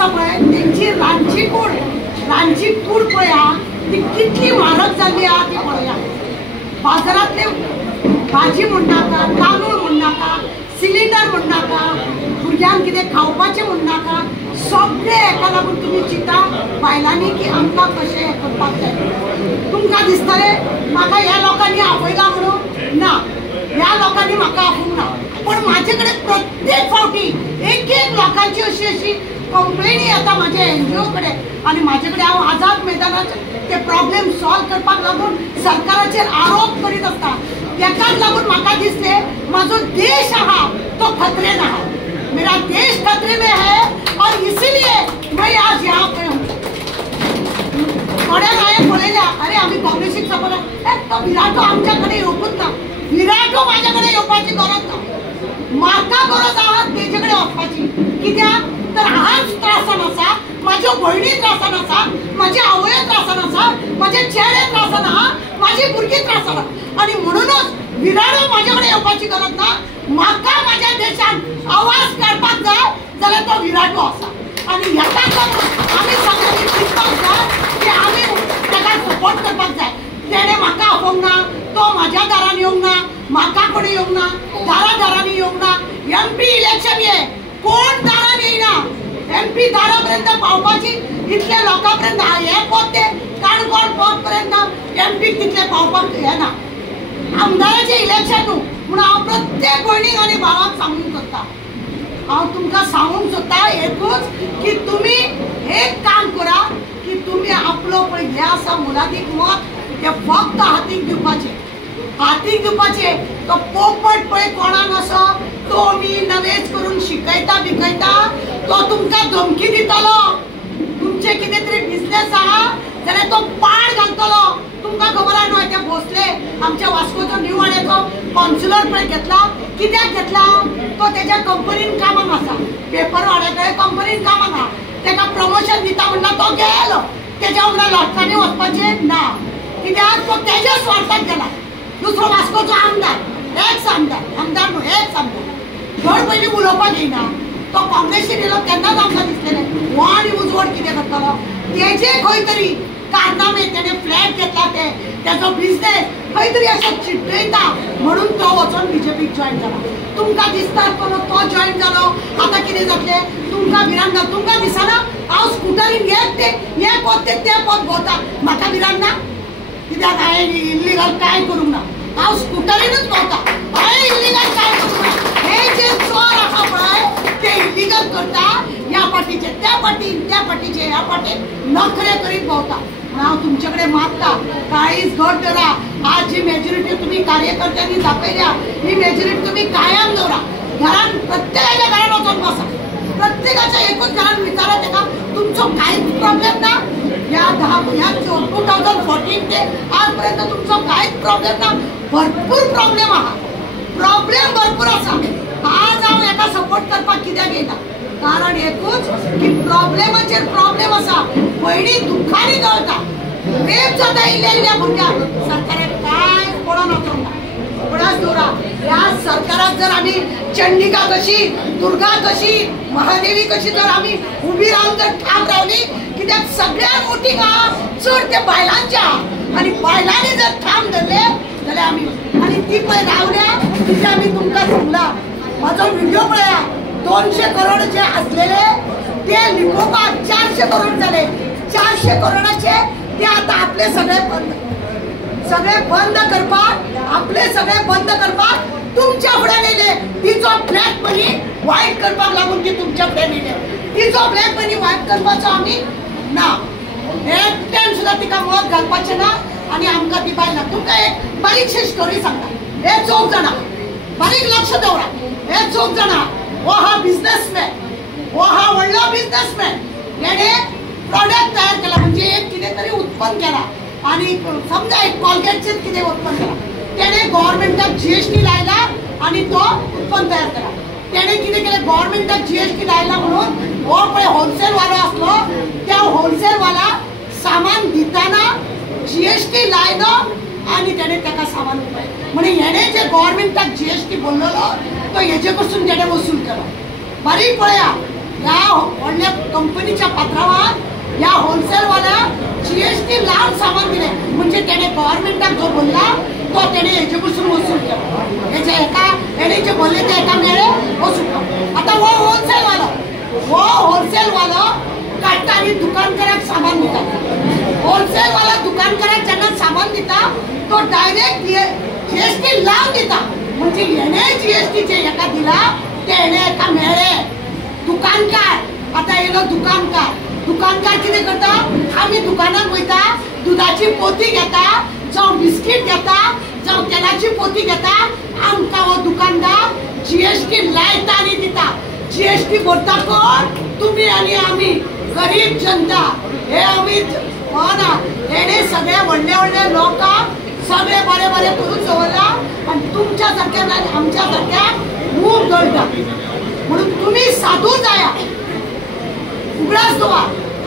आसा पळय तेंची रांदची कूड पळया ती कितली म्हारग जाल्ली आहा ती पळया। बाजारातले भाजी म्हणनाका, तांदूळ म्हणनाका, सिलिंडर म्हणनाका, भुरग्यांक कितें खावपाचें म्हणनाका, सगळे हेका लागून तुमी चिंता बायलांनी की आमकां कशें हें करपाक जाय। तुमकां दिसतलें म्हाका ह्या लोकांनी आपयला म्हणून, ना ह्या लोकांनी म्हाका आपोवंक ना, पण म्हाजे कडेन प्रत्येक फावटी एक लोकांची अशी कंप्लेनी येता म्हाज्या NGO कडेन आनी म्हाजे कडेन हांव आझाद मैदानाचेर ते प्रॉब्लेम सॉल्व करपाक लागून सरकाराचेर आरोप करीत आसता। तेकाच लागून म्हाका दिसलें म्हाजो देश आहा तो खतरे में आहा, मेरा देश खतरे में है और इसीलिए मैं आज यहाँ पे हूँ। थोड्या हांवें पळयल्या अरे आमी काँग्रेसीक सपोर्ट तो विराटो आमच्या कडेन येवपूच ना, विराटो म्हाज्या कडेन येवपाची गरज ना, म्हाका गरज आहा तेजे कडेन वचपाची। कित्याक तर हांच त्रासान आसा, म्हाज्यो भयणी त्रासान आसा, म्हाजी आवय त्रासान आसा, म्हाजे चेडे त्रासान आहा, म्हाजी भुरगीं त्रासान आहा आनी म्हणूनच विराटो म्हाजे कडेन येवपाची गरज ना। म्हाका म्हाज्या देशान आवाज काडपाक जाय जाल्यार तो विराटो आसा आनी हेकाच लागून आमी सगळ्यांनी चिंतपाक जाय की आमी ताका सपोर्ट करपाक जाय। तेणे म्हाका आपोवंक ना, तो म्हाज्या दारान येवंक ना, म्हाका कोणी येवंक ना, दारादारांनी येवंक ना। MP इलेक्शन ये कोण दारान येयना, MP दारापर्यंत पावपाची इतले लोकांपर्यंत हे पोते काणकोण पोत पर्यंत MP तितले पावपाक येना। आमदाराचे इलेक्शन न्हू म्हणून हांव प्रत्येक भयणीक आनी भावाक सांगूंक सोदता, हांव तुमकां सांगूंक सोदता एकूच की तुमी एक काम करा की तुमी आपलो पळय हें आसा मुलादीक मत हें फक्त हातीक दिवपाचें। तो पोपट पळय कोणाक असो तो मी नवेच करून शिकयता बिकयता तो तुमकां धमकी दितलो, तुमचे कितें तरी बिझनेस आहा जाल्यार तो पाड घालतलो। तुमकां खबर आहा न्हू ते भोसले आमच्या वास्कोचो न्यू वाड्याचो कॉन्सुलर पळय घेतला, कित्याक घेतला तो तेज्या कंपनीन कामाक आसा, पेपर वाड्या कडेन कंपनीन कामाक आहा, तेका प्रमोशन दिता म्हणटा तो गेलो, तेज्या वांगडा लॉटकांनी वचपाचें ना, कित्याक तो तेज्या स्वार्थाक गेला। दुसरो वास्कोचो आमदार एक्स आमदार न्हू एक्स आमदार घर पयलीं उलोवपाक येयना, तो काँग्रेसीन येयलो तेन्नाच आमकां दिसलेलें हो आनी उजवड कितें करतलो, तेजे खंय तरी कारनामे तेणे फ्लॅट घेतला तेजो बिझनेस खंय तरी असो चिड्डयता म्हणून तो वचून BJPक जॉयन जाला। तुमकां दिसता आसतलो तो जॉयन जालो आतां कितें जातलें, तुमकां भिरांत ना, तुमकां दिसना हांव स्कुटरीन हे पद ते पद भोंवता, म्हाका भिरांत ना, कित्याक हांवें इल्लीगल कांय करूंक ना, हांव स्कुटरीनूच भोंवता, हांवें इल्लीगल कांय करूंक ना। हे जे चोर आसा पळय ते इल्लीगल करता, ह्या पाटीचे त्या पाटीन, त्या पाटीचे ह्या पाटीन नखरे करीत भोंवता। हांव तुमचे कडेन मागता काळीज घट धरा, आज जी मेजॉरिटी तुम्ही कार्यकर्त्यांनी दाखयल्या ही मेजॉरिटी तुम्ही कायम दवरा, घरान प्रत्येकाच्या घरान वचून बसा, प्रत्येकाच्या एकूच घरान विचारा तेका तुमचो कांयच प्रॉब्लेम ना, या 2014 ते आजपर्यंत तुमचो कांयच प्रॉब्लेम ना, भरपूर प्रॉब्लेम आहा, प्रॉब्लेम भरपूर आसा। आज हांव हेका सपोर्ट करपाक कित्याक येता, कारण एकूच की प्रॉब्लेमाचेर प्रॉब्लेम आसा, भयणी दुखारी जळटा, रेप जाता इल्ल्या भुरग्यांक, सरकारान कांय पळोवन वचोंक ना। पळस दवरा, ह्या सरकाराक जर आमी चंडिका कशी, दुर्गा कशी, महादेवी कशी जर आमी उबी रावन जर ठाम रावली, कित्याक सगळ्यात मोठी आहा चड ते बायलांची आहा आनी बायलांनी जर ठाम धरले जाल्यार आमी आनी ती पळय रावल्या तिथे आमी तुमकां सांगला, म्हाजो व्हिडिओ पळया 200 करोड जे आसलेले ते लिपोवपाक 400 करोड जाले, 400 करोडाचे ते आता आपले सगळे बंद करपाक, आपले सगळे बंद करपाक तुमच्या फुड्यान येयले। तिचो ब्लॅक मनी वायट करपाक लागून ती तुमच्या फुड्यान येयले, तिचो ब्लॅक मनी वायट करपाचो आमी ना, एकट्यान सुद्दां तिका मत घालपाचें ना आनी आमकां ती बायला। तुमकां एक बारीकशी स्टोरी सांगता, हे 4 जाणां बारीक लक्ष दवरा, हे 4 जाणां वो हा बिझनेसमॅन, वो हा व्हडलो बिझनेसमॅन, हेणे प्रॉडक्ट तयार केला, म्हणजे एक कितें तरी उत्पन्न केला आणि समजा एक कॉलगेटचें कितें उत्पन्न केला, तेणे गव्हर्नमेंटाक GST लायला आणि तो उत्पन्न तयार केला। तेणे कितें केलें, गव्हर्नमेंटाक GST लायला म्हणून हो पळय होलसेल वालो आसलो, त्या होलसेल वाला सामान दिताना GST लायलो आणि तेणे तेका सामान दिलें, म्हणजे हेणे जे गव्हर्नमेंटाक GST बोललेलो तो हेजे पासून तेणे वसूल केलो। बारीक पळया, ह्या व्हडल्या कंपनीचे होलसेल वाला जीएसटी लावून सामान दिले म्हणजे त्याने गव्हर्नमेंटाक जो बोलला तो त्याने हेजेपासून वसूल केला. हेजे एका हेने जे बोलले ते एका मेळे वसूल केला. आता वो होलसेल वाला काढता आणि दुकानकाराक सामान दिता. होलसेल वाला दुकानकाराक जेन्ना सामान दिता तो डायरेक्ट जीएसटी लावून दिता म्हणजे हेने जीएसटीचे एका दिला तेने एका मेळे. दुकानकार आता येलो दुकानकार कितें करता आमी दुकानाक वयता दुधाची पोती घेता जावं बिस्कीट घेता जावं तेलाची पोती घेता आमकां हो दुकानदार जीएसटी लायता आनी दिता. जीएसटी भरता कोण तुम्ही आणि आम्ही गरीब जनता. हे आम्ही ना हेणे सगळे व्हडले लोकांक सगळे बरे करून दवरला आणि तुमच्या सारख्या आमच्या सारख्या मूग दळटा म्हणून तुम्ही साधू जाया उगडास दवा.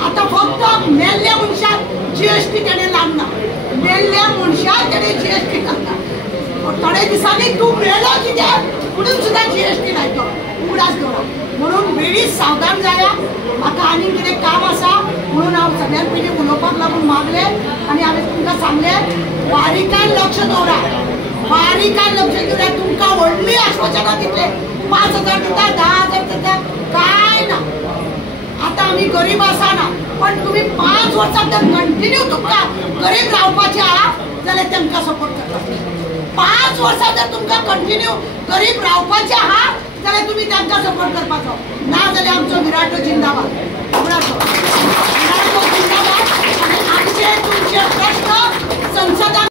आता फक्त मेल्ल्या मनशाक जीएसटी तेणे लावना मेल्ल्या मनशाक तेणे जीएसटी घालता. थोडे दिसांनी तू मेलो कित्याक म्हणून सुद्धा जीएसटी लायतो उगडास दवा. म्हणून वेळीच सावधान जाया. आता आनी कितें काम आसा म्हणून हांव सगळ्यात पयलीं उलोवपाक लागून मागले आनी हांवें तुमकां सांगलें बारीकायेन लक्ष दवरा. बारीकायेन लक्ष दवरा. तुमकां व्हडली आश्वासनां दितले 5,000 दिता 10,000 दिता काय ना. आता आम्ही गरीब आसाना पण तुम्ही 5 वर्सां जर कंटिन्यू तुमकां गरीब रावपाचे आहा जाल्यार तेमकां सपोर्ट करता. 5 वर्सां जर तुमकां कंटिन्यू गरीब रावपाचे आहा जाल्यार तुम्ही तांकां सपोर्ट करपाचो. ना जाल्यार आमचो विराटो जिंदाबाद. विराटो जिंदाबाद. आनी आमचे तुमचे प्रश्न संसदान